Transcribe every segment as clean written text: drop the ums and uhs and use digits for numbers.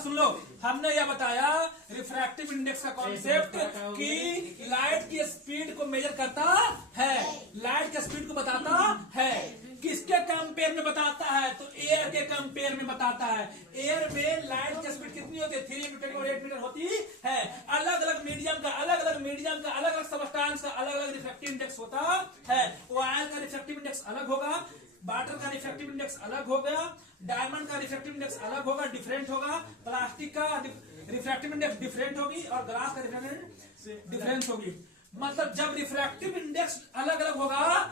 सुन लो, हमने यह बताया रिफ्रैक्टिव इंडेक्स का कॉन्सेप्ट कि लाइट की स्पीड को मेजर करता है, लाइट की स्पीड को बताता है। किसके कंपेयर में बताता है? तो एयर के कंपेयर में बताता है। एयर में लाइट की स्पीड कितनी होती है? 3 मीटर और 8 मीटर होती है। अलग अलग मीडियम का अलग अलग सबस्टांस का अलग अलग रिफ्रैक्टिव इंडेक्स होता है। ऑयल का रिफ्रैक्टिव इंडेक्स अलग होगा, वाटर का रिफ्रैक्टिव इंडेक्स अलग होगा, डायमंड का रिफ्रैक्टिव इंडेक्स अलग होगा, डिफरेंट होगा, प्लास्टिक का रिफ्रैक्टिव इंडेक्स डिफरेंट होगी और ग्लास का रिफ्रैक्टिव इंडेक्स डिफरेंस होगी। मतलब जब रिफ्रैक्टिव इंडेक्स अलग अलग होगा,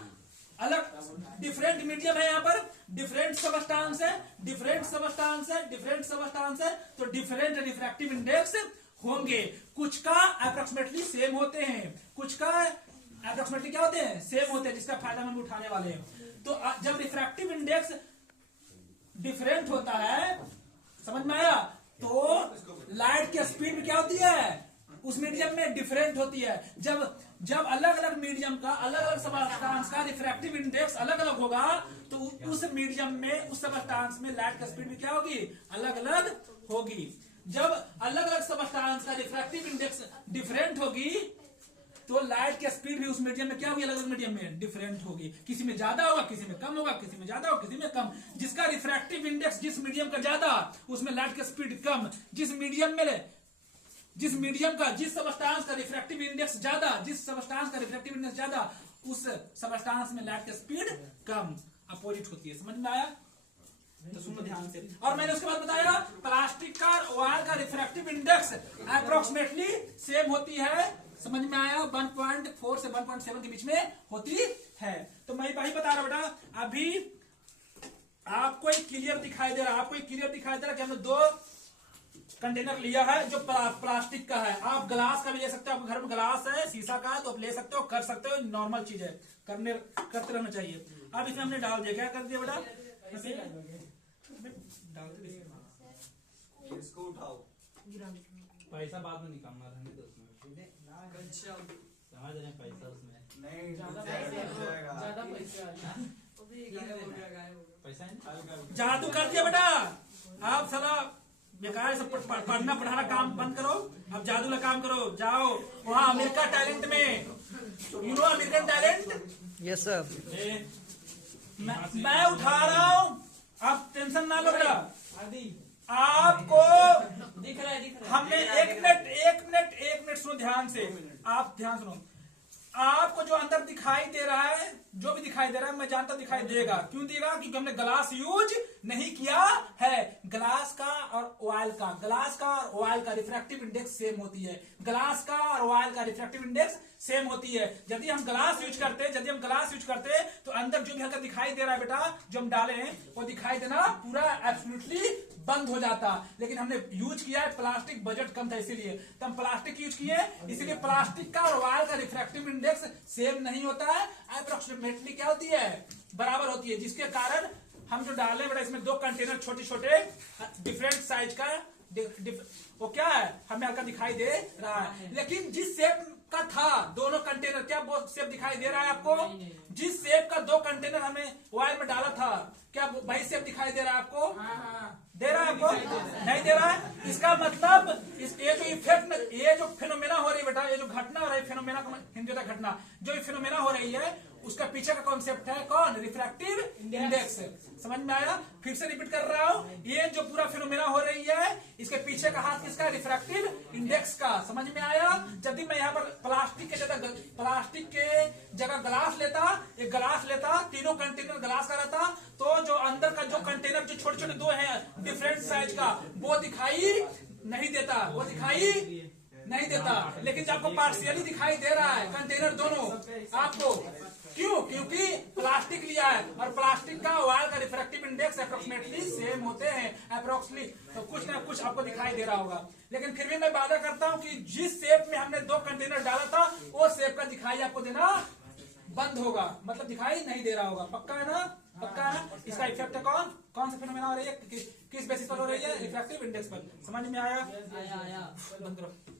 अलग डिफरेंट मीडियम है, यहाँ पर डिफरेंट सबस्टांस है, डिफरेंट सबस्टांस है, डिफरेंट सबस्टांस है, तो डिफरेंट रिफ्रैक्टिव इंडेक्स होंगे। कुछ का अप्रोक्सीमेटली सेम होते हैं, कुछ का अप्रोक्सीमेटली क्या होते हैं? सेम होते हैं, जिसका फायदा हम उठाने वाले हैं। तो जब रिफ्रैक्टिव इंडेक्स डिफरेंट होता है, समझ में आया? तो लाइट की स्पीड भी क्या होती है? उस मीडियम में डिफरेंट होती है। जब अलग अलग मीडियम का अलग अलग सबस्टांस का रिफ्रैक्टिव इंडेक्स अलग अलग होगा, तो उस मीडियम में उस सबस्टांस में लाइट की स्पीड भी क्या होगी? अलग अलग होगी। जब अलग अलग सबस्टांस का रिफ्रैक्टिव इंडेक्स डिफरेंट होगी, तो लाइट की स्पीड भी उस मीडियम में क्या होगी? अलग अलग मीडियम में डिफरेंट होगी। किसी में ज्यादा होगा, किसी में कम होगा, किसी में ज्यादा होगा, किसी में कम। जिसका रिफ्रैक्टिव इंडेक्स जिस मीडियम का ज्यादा, उसमें लाइट की स्पीड कम। जिस मीडियम का जिस सबस्टांस का रिफ्रैक्टिव इंडेक्स ज्यादा, जिस सबस्टांस का रिफ्रैक्टिव इंडेक्स ज्यादा, उस सबस्टांस में लाइट की स्पीड कम, अपोजिट होती है। समझ में आया? तो सुनो ध्यान से। और मैंने उसके बाद बताया प्लास्टिक का ऑयल का रिफ्रैक्टिव इंडेक्स अप्रोक्सीमेटली सेम होती है। समझ में आया? 1.4 से 1.7 के बीच में होती है। तो मैं वही बता रहा बेटा, अभी आपको एक क्लियर दिखाई दे रहा है कि हमने 2 कंटेनर लिया है जो प्लास्टिक का है। आप ग्लास का भी ले सकते हो, आपके घर में ग्लास है, शीशा का है, तो आप ले सकते हो, कर सकते हो, नॉर्मल चीज है, करते रहना चाहिए। अब इसमें हमने डाल दिया, क्या कर दिया बेटा? इसको उठाओ, पैसा बाद में निकालना रहने दो उसमें, समझ रहे हैं? पैसा उसमें नहीं पैसा जादू कर दिया बेटा। आप साला बेकार सब पढ़ना पढ़ाना काम बंद करो, अब जादू का काम करो। जाओ वहाँ अमेरिका टैलेंट में, you know American talent? Yes sir. मैं उठा रहा हूँ, आप टेंशन ना लो बेटा। आपको दिख रहा है। हमने एक मिनट सुनो ध्यान से, आप ध्यान सुनो। आपको जो अंदर दिखाई दे रहा है, जो भी दिखाई दे रहा है, मैं जानता दिखाई देगा। क्यों देगा? क्योंकि हमने ग्लास यूज नहीं किया है। ग्लास का और ऑयल का रिफ्रैक्टिव इंडेक्स सेम होती है। ग्लास का और ऑयल का रिफ्रैक्टिव इंडेक्स सेम होती है। यदि हम ग्लास यूज करते तो अंदर जो भी हल्का दिखाई दे रहा है बेटा, जो हम डाले हैं, वो दिखाई देना पूरा एब्सोल्युटली बंद हो जाता। लेकिन हमने यूज किया है प्लास्टिक, बजट कम था इसीलिए तो हम प्लास्टिक यूज किए, इसीलिए प्लास्टिक का और ऑयल का रिफ्रैक्टिव इंडेक्स सेम नहीं होता है, अप्रोक्सीमेटली क्या होती है? बराबर होती है। जिसके कारण हम जो डाले बेटा, इसमें 2 कंटेनर छोटे डिफरेंट साइज का, वो क्या है? हमें हल्का दिखाई दे रहा है। लेकिन जिस शेप का था दोनों कंटेनर, क्या वो शेप दिखाई दे रहा है आपको? जिस शेप का 2 कंटेनर हमें ऑयल में डाला था, क्या वही शेप दिखाई दे रहा है आपको? दे रहा है आपको? नहीं दे रहा है। इसका मतलब ये जो इफेक्ट, ये जो फिनोमेना हो रही है बेटा, ये जो घटना हो रही है, फिनोमेना को हिंदी होता है घटना, जो फिनोमेना हो रही है, उसका पीछे का कॉन्सेप्ट है कौन? Refractive index. समझ में आया? फिर से रिपीट कर रहा हूं, ये जो पूरा फिनोमेना हो रही है, इसके पीछे का हाथ किसका? रिफ्रैक्टिव इंडेक्स का। समझ में आया? जब भी मैं यहाँ पर प्लास्टिक के जगह ग्लास लेता, तीनों कंटेनर ग्लास का रहता, तो जो अंदर का जो कंटेनर जो छोटे 2 है डिफरेंट साइज का, वो दिखाई नहीं देता। लेकिन जब आपको पार्शियली दिखाई दे रहा है कंटेनर दोनों आपको, क्यों? क्योंकि प्लास्टिक लिया है, और प्लास्टिक का ऑयल का रिफ्रैक्टिव इंडेक्स अप्रोक्सीमेटली सेम होते हैं, अप्रोक्सीमेटली। तो कुछ ना कुछ आपको दिखाई दे रहा होगा। लेकिन फिर भी मैं वादा करता हूं कि जिस शेप में हमने 2 कंटेनर डाला था, वो शेप का दिखाई आपको देना बंद होगा, मतलब दिखाई नहीं दे रहा होगा। पक्का है ना? पक्का है ना? इसका इफेक्ट है कौन सा फिनोमेना हो रही है, किस बेसिस पर हो रही है? रिफ्रैक्टिव इंडेक्स पर। समझ में आया? आया। बंद करो।